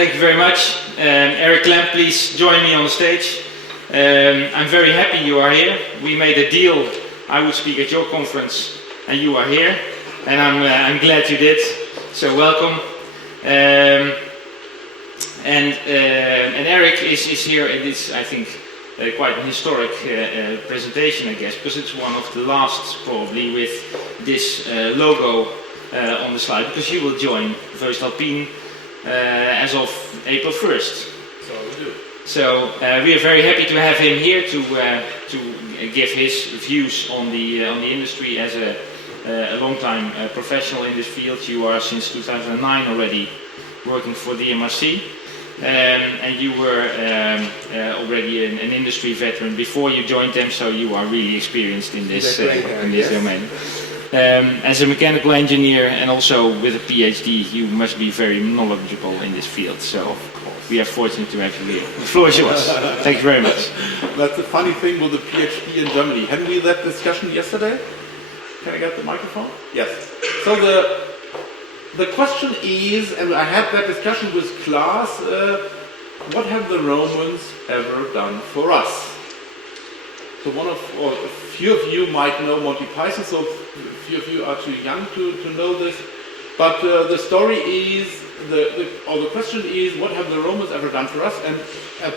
thank you very much. Eric Klemp, please join me on the stage. I'm very happy you are here. We made a deal. I would speak at your conference, and you are here, and I'm glad you did. So welcome. And Eric is here, and it's, I think, quite an historic presentation, I guess, because it's one of the last probably with this logo on the slide, because you will join voestalpine as of April 1st. So we do. So we are very happy to have him here to give his views on the industry as a long-time professional in this field. You are since 2009 already working for the MRC. And you were already an industry veteran before you joined them, so you are really experienced in this domain. As a mechanical engineer and also with a PhD, you must be very knowledgeable in this field. So we are fortunate to have you here. The floor is yours. Thank you very much. That's the funny thing with the PhD in Germany. Hadn't we that discussion yesterday? Can I get the microphone? Yes. So the question is, and I had that discussion with class, what have the Romans ever done for us? So a few of you might know Monty Python, so a few of you are too young to know this. But the story is, the question is, what have the Romans ever done for us? And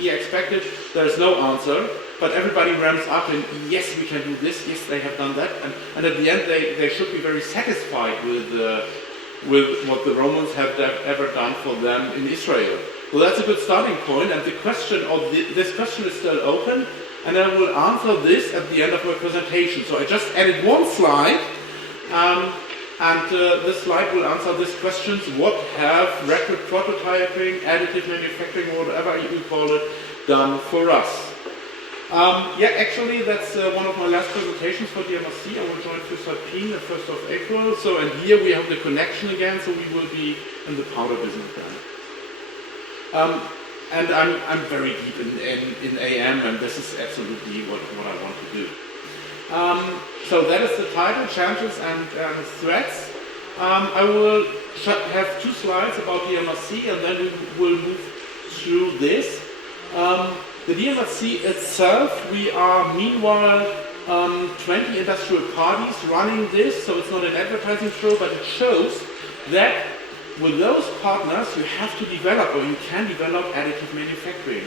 he expected there's no answer, but everybody ramps up and yes, we can do this, yes, they have done that. And at the end, they should be very satisfied with what the Romans have ever done for them in Israel. Well, that's a good starting point, and the question of this question is still open, and I will answer this at the end of my presentation. So I just added one slide, and this slide will answer these questions. What have rapid prototyping, additive manufacturing, or whatever you call it, done for us? Actually, that's one of my last presentations for the MRC. I will join voestalpine the 1st of April. So, and here we have the connection again, so we will be in the powder business then. And I'm very deep in AM, and this is absolutely what I want to do. So that is the title, Challenges and Threats. I will have 2 slides about the MRC, and then we will move through this. The DMRC itself, we are meanwhile 20 industrial parties running this, so it's not an advertising show, but it shows that with those partners you have to develop, or you can develop additive manufacturing.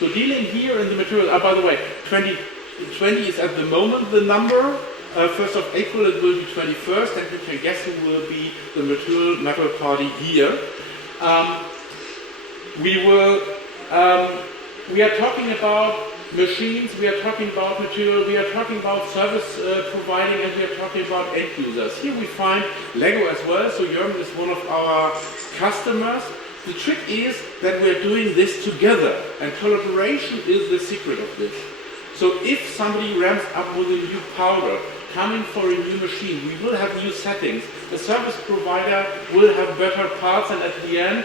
So dealing here in the material, by the way, 20 is at the moment the number. 1st of April it will be 21st, and you can guess who will be the material metal party here. We are talking about machines, we are talking about material, we are talking about service providing, and we are talking about end users. Here we find Lego as well, so Jürgen is one of our customers. The trick is that we are doing this together, and collaboration is the secret of this. So if somebody ramps up with a new powder, coming for a new machine, we will have new settings. The service provider will have better parts, and at the end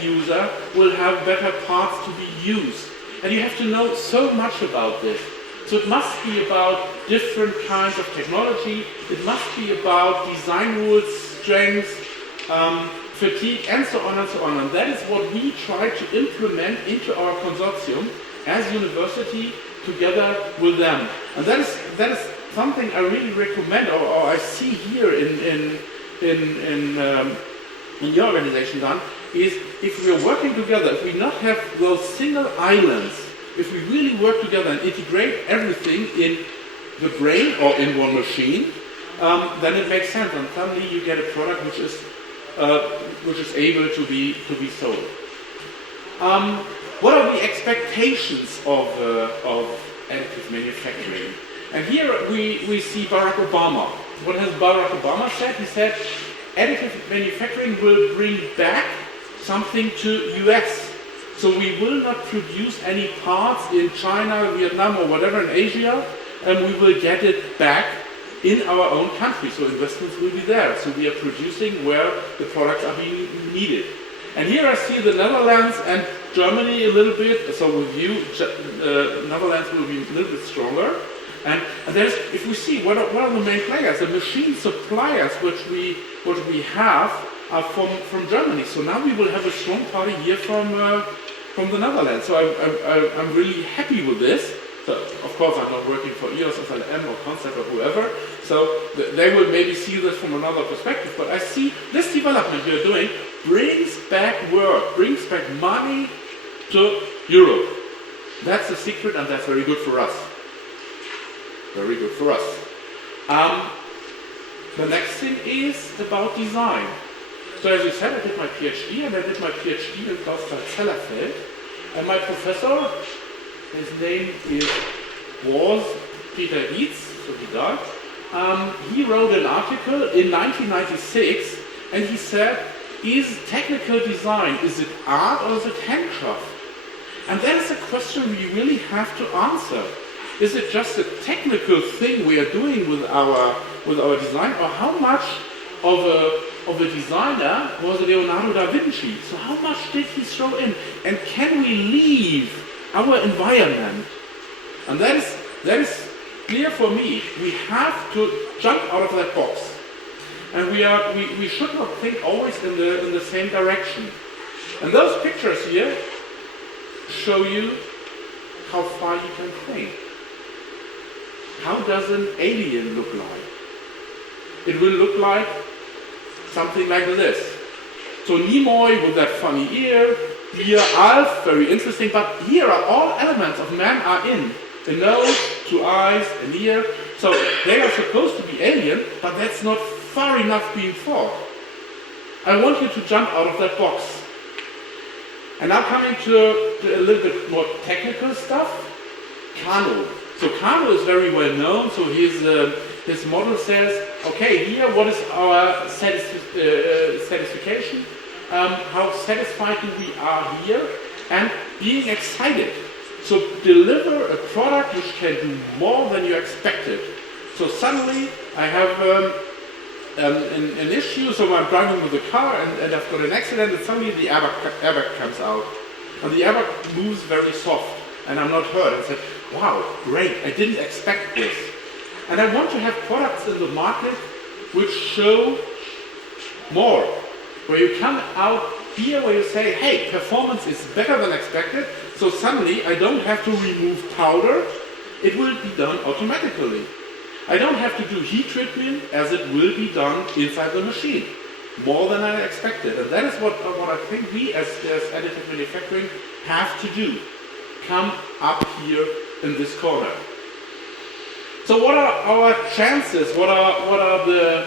user will have better parts to be used. And you have to know so much about this. So it must be about different kinds of technology, it must be about design rules, strengths, fatigue, and so on and so on. And that is what we try to implement into our consortium as university together with them. And that is something I really recommend, or I see here in your organization done, is if we are working together, if we not have those single islands, if we really work together and integrate everything in the brain or in one machine, then it makes sense, and suddenly you get a product which is able to be sold. What are the expectations of additive manufacturing? And here we see Barack Obama. What has Barack Obama said? He said, additive manufacturing will bring back something to US. So we will not produce any parts in China, Vietnam, or whatever in Asia, and we will get it back in our own country. So investments will be there. So we are producing where the products are being needed. And here I see the Netherlands and Germany a little bit. So with you, Netherlands will be a little bit stronger. And there's, if we see what are the main players, the machine suppliers which we have are from Germany. So now we will have a strong party here from the Netherlands. So I'm really happy with this. So of course I'm not working for EOS, SLM or Concept or whoever. So they will maybe see this from another perspective. But I see this development you're doing brings back work, brings back money to Europe. That's the secret, and that's very good for us. Very good for us. The next thing is about design. So as you said, I did my PhD, and I did my PhD in Zellerfeld. And my professor, his name was Peter Dietz, so he died. He wrote an article in 1996, and he said, is technical design, is it art or is it handcraft? And that is a question we really have to answer. Is it just a technical thing we are doing with our design, or how much of a designer was Leonardo da Vinci? So how much did he throw in? And can we leave our environment? And that is clear for me. We have to jump out of that box. And we should not think always in the same direction. And those pictures here show you how far you can think. How does an alien look like? It will look like something like this. So Nimoy with that funny ear, here Alf, very interesting, but here are all elements of man are in. A nose, two eyes, an ear. So they are supposed to be alien, but that's not far enough being thought. I want you to jump out of that box. And now coming to a little bit more technical stuff, Kano. So Kano is very well known, so his model says, okay, here what is our satisfaction, how satisfied we are here, and being excited. So deliver a product which can do more than you expected. So suddenly I have an issue, so I'm driving with a car and I've got an accident, and suddenly the airbag comes out. And the airbag moves very soft, and I'm not hurt. I said, wow, great, I didn't expect this. And I want to have products in the market which show more. Where you come out here where you say, hey, performance is better than expected, so suddenly I don't have to remove powder, it will be done automatically. I don't have to do heat treatment, as it will be done inside the machine. More than I expected. And that is what I think we as additive manufacturing have to do. Come up here in this corner. So what are our chances? What are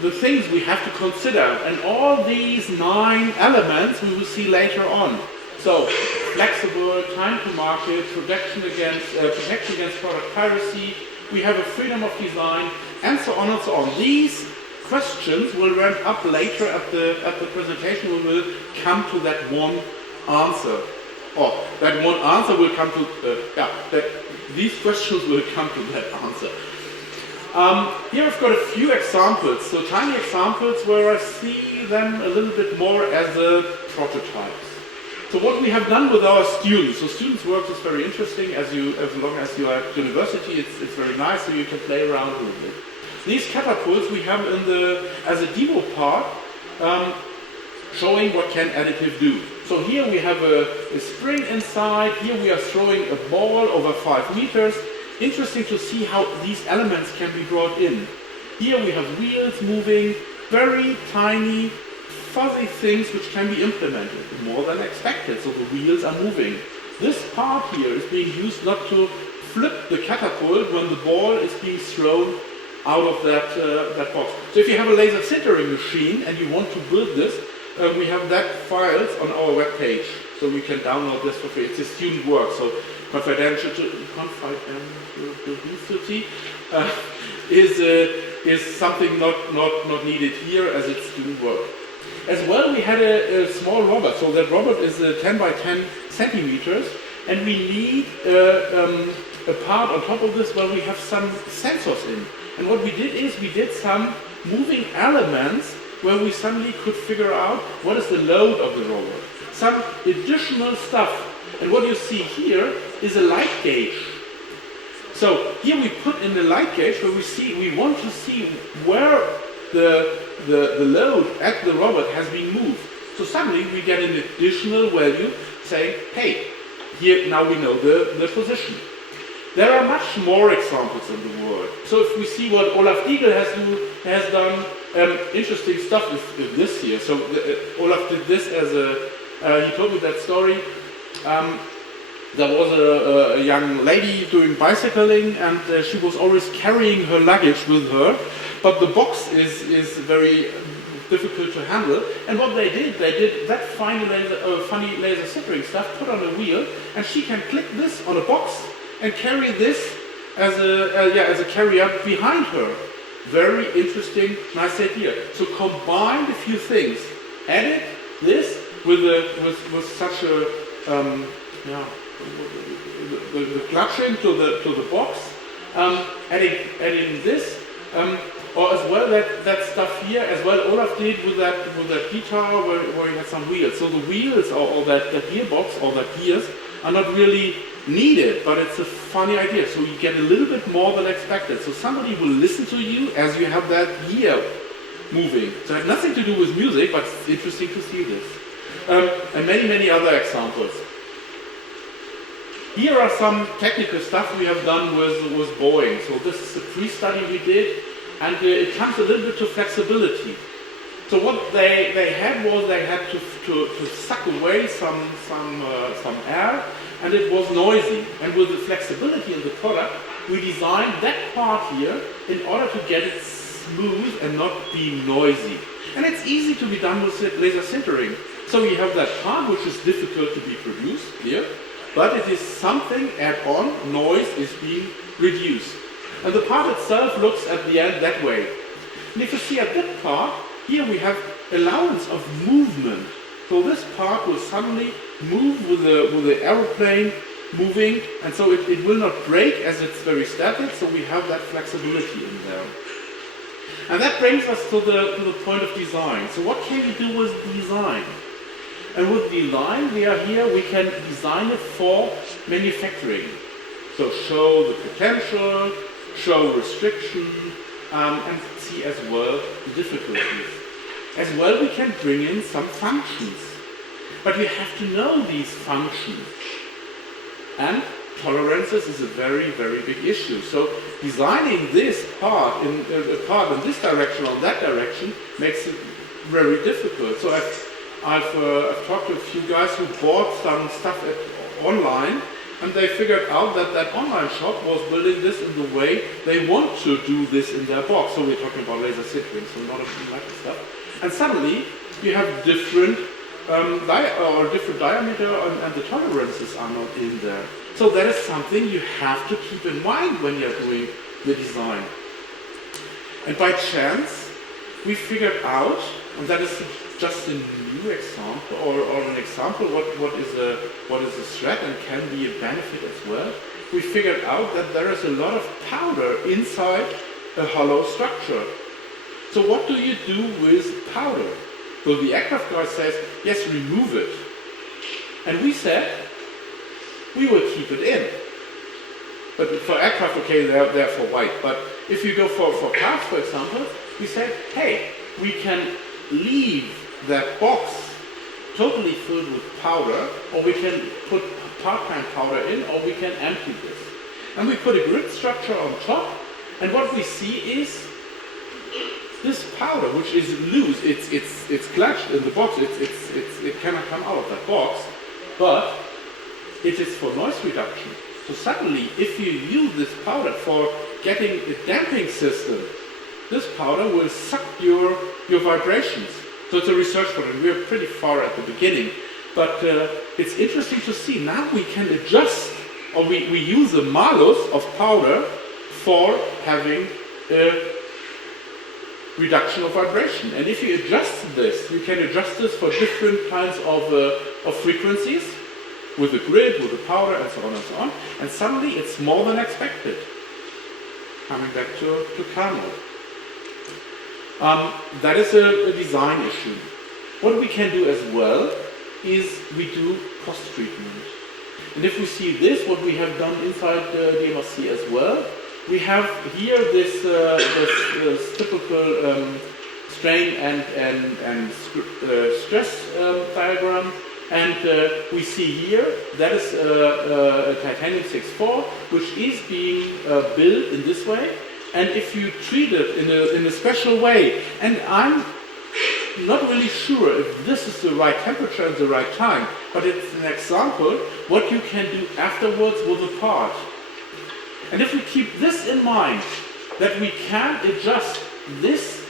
the things we have to consider? And all these 9 elements we will see later on. So flexible, time to market, protection against product piracy, we have a freedom of design, and so on and so on. These questions will ramp up later at the presentation. We will come to that one answer. Or that one answer will come to, these questions will come to that answer. Here I've got a few examples, so tiny examples where I see them a little bit more as a prototypes. So what we have done with our students, so students' work is very interesting. As long as you are at university, it's very nice, so you can play around with it. These catapults we have as a demo part, showing what can additive do. So here we have a spring inside, here we are throwing a ball over 5 meters. Interesting to see how these elements can be brought in. Here we have wheels moving, very tiny, fuzzy things which can be implemented, more than expected, so the wheels are moving. This part here is being used not to flip the catapult when the ball is being thrown out of that box. So if you have a laser sintering machine and you want to build this, we have that files on our web page, so we can download this for free. It's a student work, so confidentiality is something not needed here, as it's student work. As well, we had a small robot, so that robot is 10 by 10 centimeters, and we need a part on top of this where we have some sensors in. And what we did is we did some moving elements where we suddenly could figure out what is the load of the robot. Some additional stuff. And what you see here is a light gauge. So here we put in the light gauge where we want to see where the the load at the robot has been moved. So suddenly we get an additional value saying, hey, here now we know the position. There are much more examples in the world. So if we see what Olaf Diegel has done, interesting stuff is this here. So Olaf did this as he told me that story. There was a young lady doing bicycling, and she was always carrying her luggage with her, but the box is very difficult to handle. And what they did that funny laser sintering stuff, put on a wheel, and she can click this on a box and carry this as a carrier behind her. Very interesting, nice idea. So combine a few things. Added this with such a the clutching to the box, adding this, or as well that stuff here, as well Olaf did with that guitar where he had some wheels. So the wheels or that gearbox or the gears are not really needed, but it's a funny idea. So you get a little bit more than expected. So somebody will listen to you as you have that gear moving. So it has nothing to do with music, but it's interesting to see this. And many other examples. Here are some technical stuff we have done with Boeing. So this is a pre-study we did, and it comes a little bit to flexibility. So what they had was they had to suck away some air, and it was noisy. And with the flexibility in the product, we designed that part here in order to get it smooth and not be noisy. And it's easy to be done with laser sintering. So you have that part which is difficult to be produced here, but it is something add-on, noise is being reduced. And the part itself looks at the end that way. And if you see at that part, here we have allowance of movement. So this part will suddenly move with the aeroplane moving, and so it will not break as it's very static, so we have that flexibility in there. And that brings us to the point of design. So what can we do with design? And with design, we can design it for manufacturing. So show the potential, show restriction, and see as well the difficulties. As well, we can bring in some functions. But we have to know these functions. And tolerances is a very, very big issue. So designing this part in this direction or that direction makes it very difficult. So I've talked to a few guys who bought some stuff online, and they figured out that online shop was building this in the way they want to do this in their box. So we're talking about laser sintering, so not a pneumatic stuff. And suddenly you have different different diameter, and the tolerances are not in there. So that is something you have to keep in mind when you're doing the design. And by chance, we figured out, and that is just a new example, or an example what is a threat and can be a benefit as well. We figured out that there is a lot of powder inside a hollow structure. So what do you do with powder? So the aircraft guy says, yes, remove it. And we said, we will keep it in. But for aircraft, okay, they're for white. But if you go for cars, for example, we said, hey, we can leave that box totally filled with powder, or we can put part-time powder in, or we can empty this. And we put a grid structure on top, and what we see is this powder, which is loose, it's clutched in the box, it cannot come out of that box, but it is for noise reduction. So suddenly, if you use this powder for getting a damping system, this powder will suck your vibrations. So it's a research project. We're pretty far at the beginning, but it's interesting to see. Now we can adjust, or we use a malus of powder for having a reduction of vibration. And if you adjust this, you can adjust this for different kinds of frequencies, with the grid, with the powder, and so on and so on. And suddenly it's more than expected. Coming back to Carmel. That is a design issue. What we can do as well is we do post-treatment. And if we see this, what we have done inside the DMRC as well, we have here this typical strain and stress diagram. And we see here, that is a titanium 6-4, which is being built in this way. And if you treat it in a special way, and I'm not really sure if this is the right temperature and the right time, but it's an example what you can do afterwards with the part. And if we keep this in mind, that we can adjust this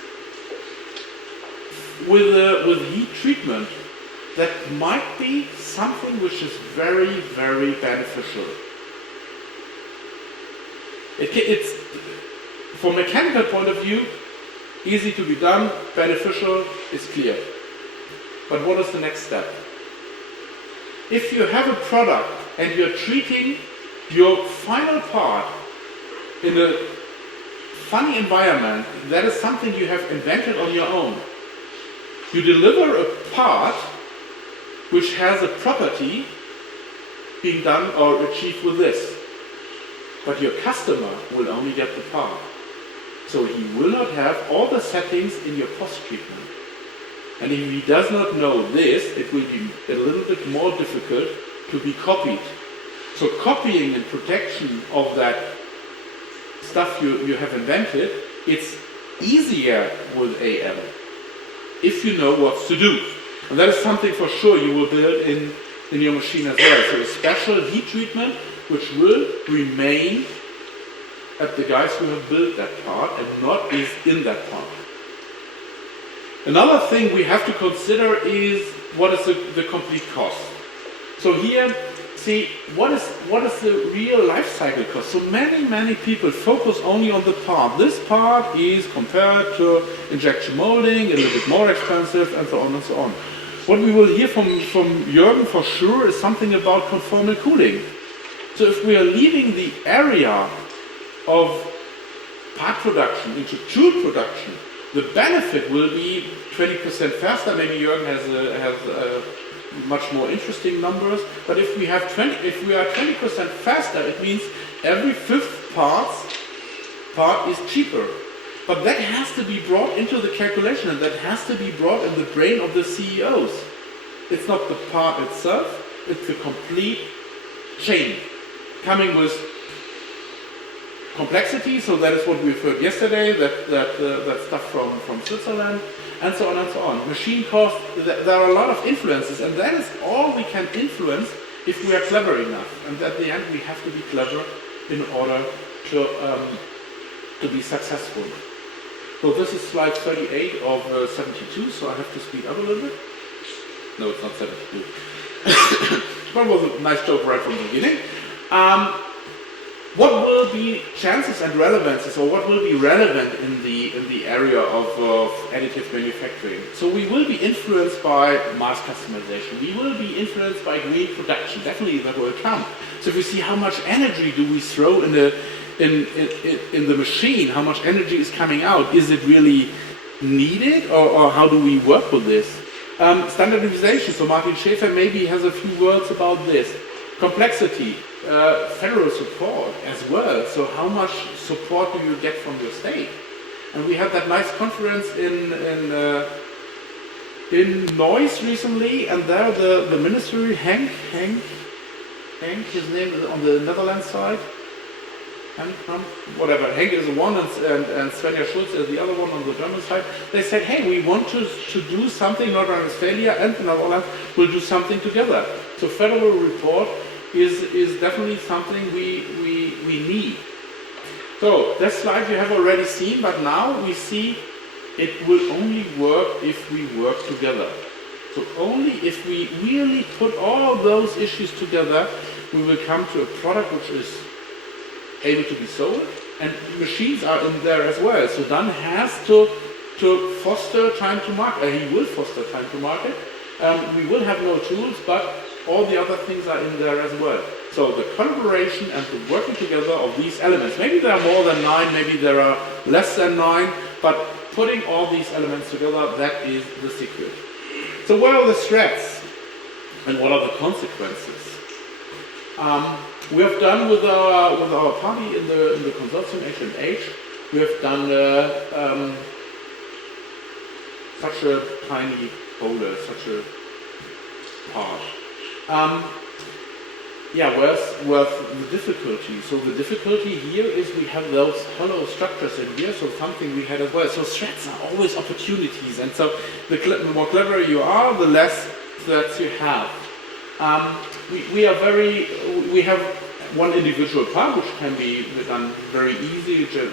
with heat treatment, that might be something which is very, very beneficial. It's, from a mechanical point of view, easy to be done, beneficial, is clear. But what is the next step? If you have a product and you're treating your final part in a funny environment, that is something you have invented on your own. You deliver a part which has a property being done or achieved with this. But your customer will only get the part. So he will not have all the settings in your post-treatment. And if he does not know this, it will be a little bit more difficult to be copied. So copying and protection of that stuff you have invented, it's easier with AL if you know what to do. And that is something for sure you will build in your machine as well. So a special heat treatment which will remain at the guys who have built that part and not is in that part. Another thing we have to consider is what is the complete cost. So here, see, what is the real life cycle cost? So many people focus only on the part. This part is compared to injection molding, a little bit more expensive, and so on and so on. What we will hear from Jürgen for sure is something about conformal cooling. So if we are leaving the area of part production into tool production, the benefit will be 20% faster. Maybe Jürgen has much more interesting numbers. But if we are 20% faster, it means every fifth part is cheaper. But that has to be brought into the calculation, and that has to be brought in the brain of the CEOs. It's not the part itself, it's the complete chain coming with complexity. So that is what we've heard yesterday, that stuff from Switzerland, and so on and so on. Machine cost, there are a lot of influences, and that is all we can influence if we are clever enough. And at the end we have to be clever in order to be successful. So this is slide 38 of 72, so I have to speed up a little bit. No, it's not 72. That was a nice joke right from the beginning. What will be chances and relevances, or what will be relevant in the area of additive manufacturing? So we will be influenced by mass customization. We will be influenced by green production. Definitely that will come. So if we see how much energy do we throw in the machine, how much energy is coming out, is it really needed, or how do we work with this? Standardization. So Martin Schäfer maybe has a few words about this. Complexity. Federal support as well. So how much support do you get from your state? And we had that nice conference in Neuss recently, and there the ministry, Henk, his name is on the Netherlands side. Whatever, Henk is the one, and Svenja Schulz is the other one on the German side. They said, hey, we want to do something, North Rhine-Westphalia and the Netherlands will do something together. So federal report is definitely something we need. So that slide you have already seen, but now we see it will only work if we work together. So only if we really put all those issues together, we will come to a product which is able to be sold, and machines are in there as well. So Dan has to foster time to market. He will foster time to market. We will have no tools, but all the other things are in there as well. So the collaboration and the working together of these elements, maybe there are more than 9, maybe there are less than 9, but putting all these elements together, that is the secret. So what are the threats and what are the consequences? We have done with our party in the consortium H&H, we have done such a tiny holder, such a part. Where's the difficulty? So the difficulty here is we have those hollow structures in here, so something we had as well. So threads are always opportunities, and so the more clever you are, the less threads you have. We have one individual part which can be done very easy to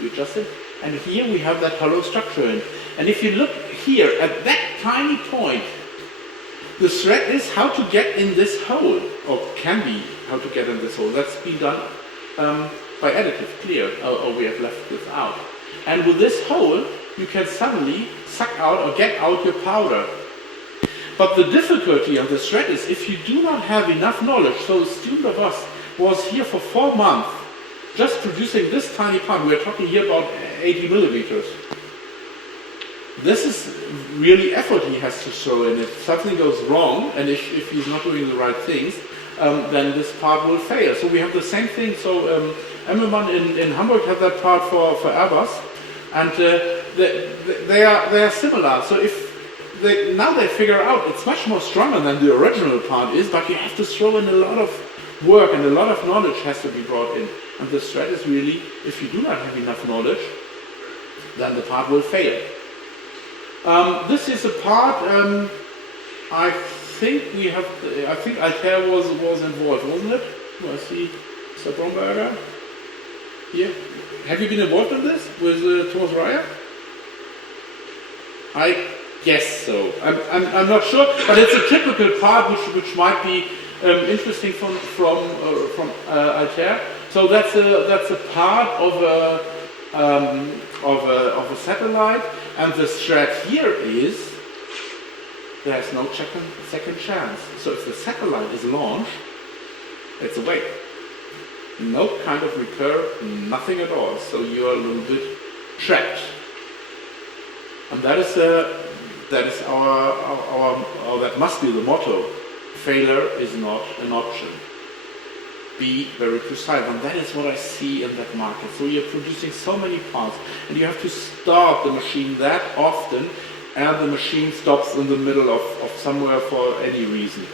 be adjusted, and here we have that hollow structure in. And if you look here at that tiny point, the thread is how to get in this hole, or can be how to get in this hole. That's been done by additive, clear, or we have left this out. And with this hole, you can suddenly suck out or get out your powder. But the difficulty on this thread is if you do not have enough knowledge. So a student of us was here for 4 months, just producing this tiny part. We're talking here about 80 millimeters. This is really effort he has to show in it. If something goes wrong, and if he's not doing the right things, then this part will fail. So we have the same thing. So Emmelmann in Hamburg had that part for Airbus, and they are similar. So if now they figure out it's much more stronger than the original part is, but you have to throw in a lot of work and a lot of knowledge has to be brought in. And the thread is really, if you do not have enough knowledge, then the part will fail. This is a part, I think Altair was involved, wasn't it? I see Mr. Bromberger here. Have you been involved in this with Thomas Ryer? I guess so. I'm not sure, but it's a typical part which might be interesting from Altair. So that's a part of a satellite. And the thread here is, there's no second chance. So if the satellite is launched, it's away. No kind of repair, nothing at all. So you're a little bit trapped. And that must be the motto. Failure is not an option. Be very precise, and that is what I see in that market. So you're producing so many parts, and you have to start the machine that often, and the machine stops in the middle of somewhere for any reason.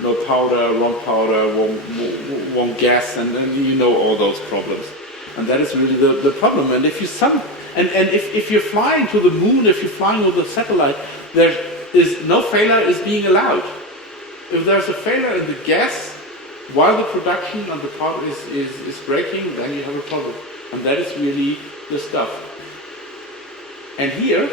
No powder, wrong gas, and you know all those problems. And that is really the problem. And if you're flying to the moon, if you're flying with a satellite, there is no failure is being allowed. If there's a failure in the gas, while the production and the part is breaking, then you have a problem. And that is really the stuff. And here,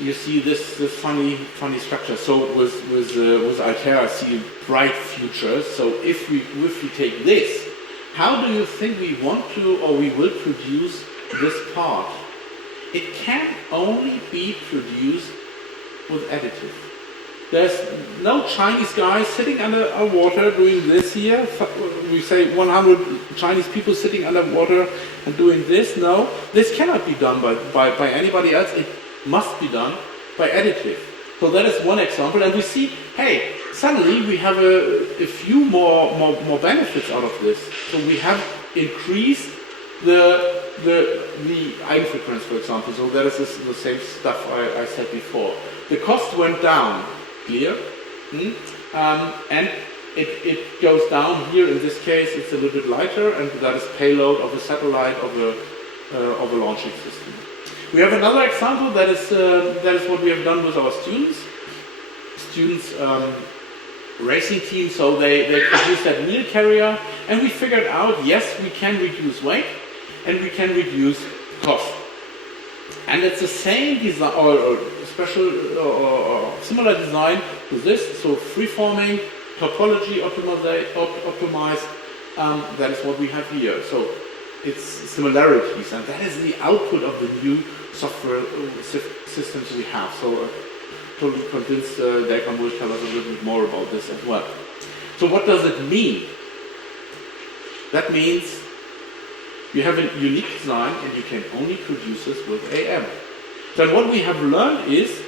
you see this funny structure. So with Altair, I see a bright future. So if we take this, how do you think we want to or we will produce this part? It can only be produced with additive. There's no Chinese guy sitting under water doing this here. We say 100 Chinese people sitting underwater and doing this. No, this cannot be done by anybody else. It must be done by additive. So that is one example. And we see, hey, suddenly we have a few more benefits out of this. So we have increased the Eigenfrequenz, for example. So that is the same stuff I said before. The cost went down. Clear? And it goes down here. In this case, it's a little bit lighter, and that is payload of a satellite of a launching system. We have another example. That is what we have done with our students. Racing team. So they produced that wheel carrier, and we figured out, yes, we can reduce weight, and we can reduce cost. And it's the same design or special or similar design to this. So free-forming, topology optimized. That is what we have here. So it's similarities, and that is the output of the new software systems we have. So totally convinced Delcom will tell us a little bit more about this as well. So what does it mean? That means you have a unique design and you can only produce this with AM. Then what we have learned is,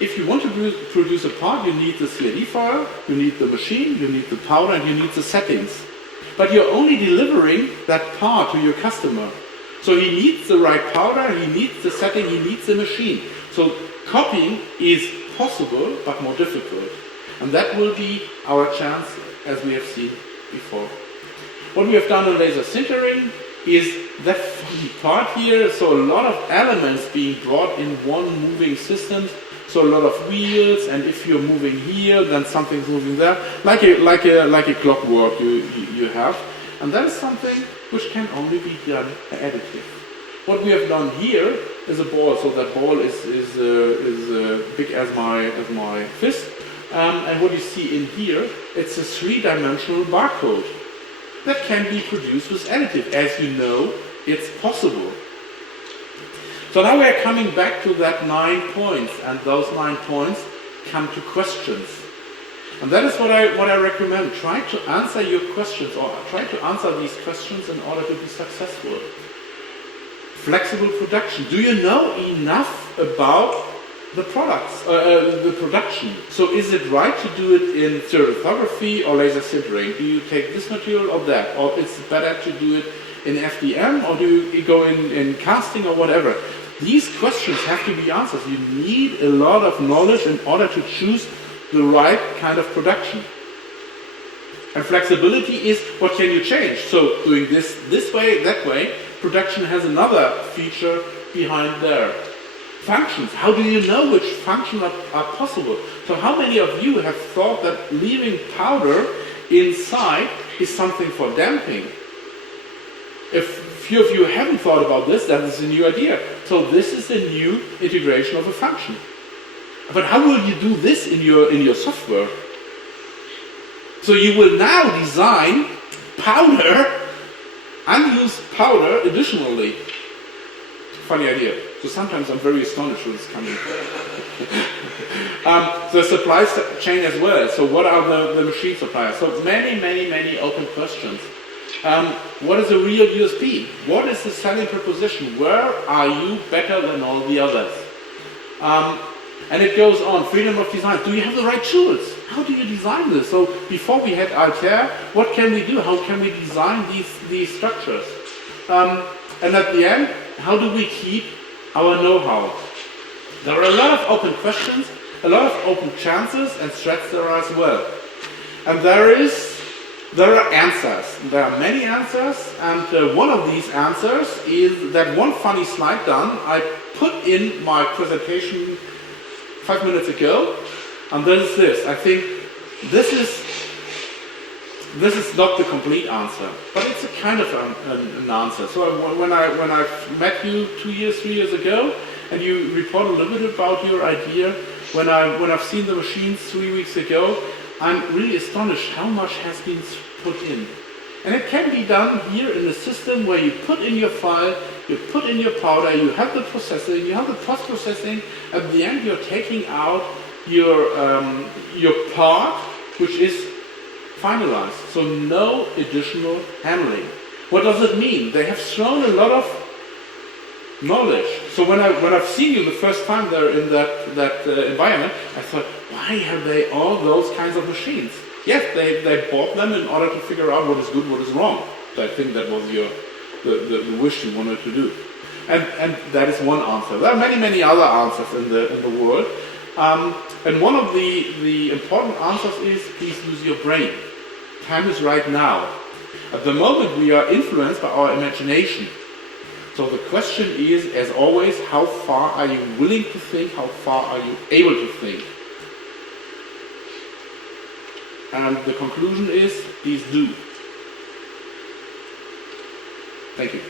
if you want to produce a part, you need the CAD file, you need the machine, you need the powder, and you need the settings. But you're only delivering that part to your customer. So he needs the right powder, he needs the setting, he needs the machine. So copying is possible, but more difficult. And that will be our chance, as we have seen before. What we have done on laser sintering is that funny part here, so a lot of elements being brought in one moving system, so a lot of wheels, and if you're moving here, then something's moving there, like a clockwork you have. And that is something which can only be done additive. What we have done here is a ball, so that ball is big as my fist. And what you see in here, it's a three-dimensional barcode that can be produced with additive. As you know, it's possible. So now we are coming back to that 9 points, and those 9 points come to questions. And that is what I recommend. Try to answer your questions, or try to answer these questions in order to be successful. Flexible production. Do you know enough about the products, the production? So is it right to do it in stereolithography or laser sintering? Do you take this material or that? Or it's better to do it in FDM, or do you go in casting or whatever? These questions have to be answered. You need a lot of knowledge in order to choose the right kind of production. And flexibility is what can you change. So doing this way, that way, production has another feature behind there. Functions. How do you know which functions are possible? So how many of you have thought that leaving powder inside is something for damping? If few of you haven't thought about this, that is a new idea. So this is a new integration of a function. But how will you do this in your software? So you will now design powder, unused powder additionally. Funny idea. So sometimes I'm very astonished when it's coming. The supply chain as well. So what are the machine suppliers? So many open questions. What is a real USP? What is the selling proposition? Where are you better than all the others? And it goes on. Freedom of design. Do you have the right tools? How do you design this? So before we had Altair, what can we do? How can we design these structures? And at the end, how do we keep our know-how? There are a lot of open questions, a lot of open chances, and threats there are as well. And there are answers. There are many answers, and one of these answers is that one funny slide done. I put in my presentation 5 minutes ago, and then it's this. I think this is not the complete answer, but it's a kind of an answer. So when I met you 3 years ago, and you report a little bit about your idea, when I've seen the machines 3 weeks ago, I'm really astonished how much has been put in. And it can be done here in the system where you put in your file, you put in your powder, you have the processing, you have the post-processing. At the end, you're taking out your part, which is finalized. So no additional handling. What does it mean? They have thrown a lot of knowledge. So when I've seen you the first time there in that environment, I thought, why have they all those kinds of machines? Yes, they bought them in order to figure out what is good, what is wrong. So I think that was the wish you wanted to do. And that is one answer. There are many other answers in the world. And one of the important answers is, please use your brain. Time is right now. At the moment, we are influenced by our imagination. So the question is, as always, how far are you willing to think? How far are you able to think? And the conclusion is, please do. Thank you.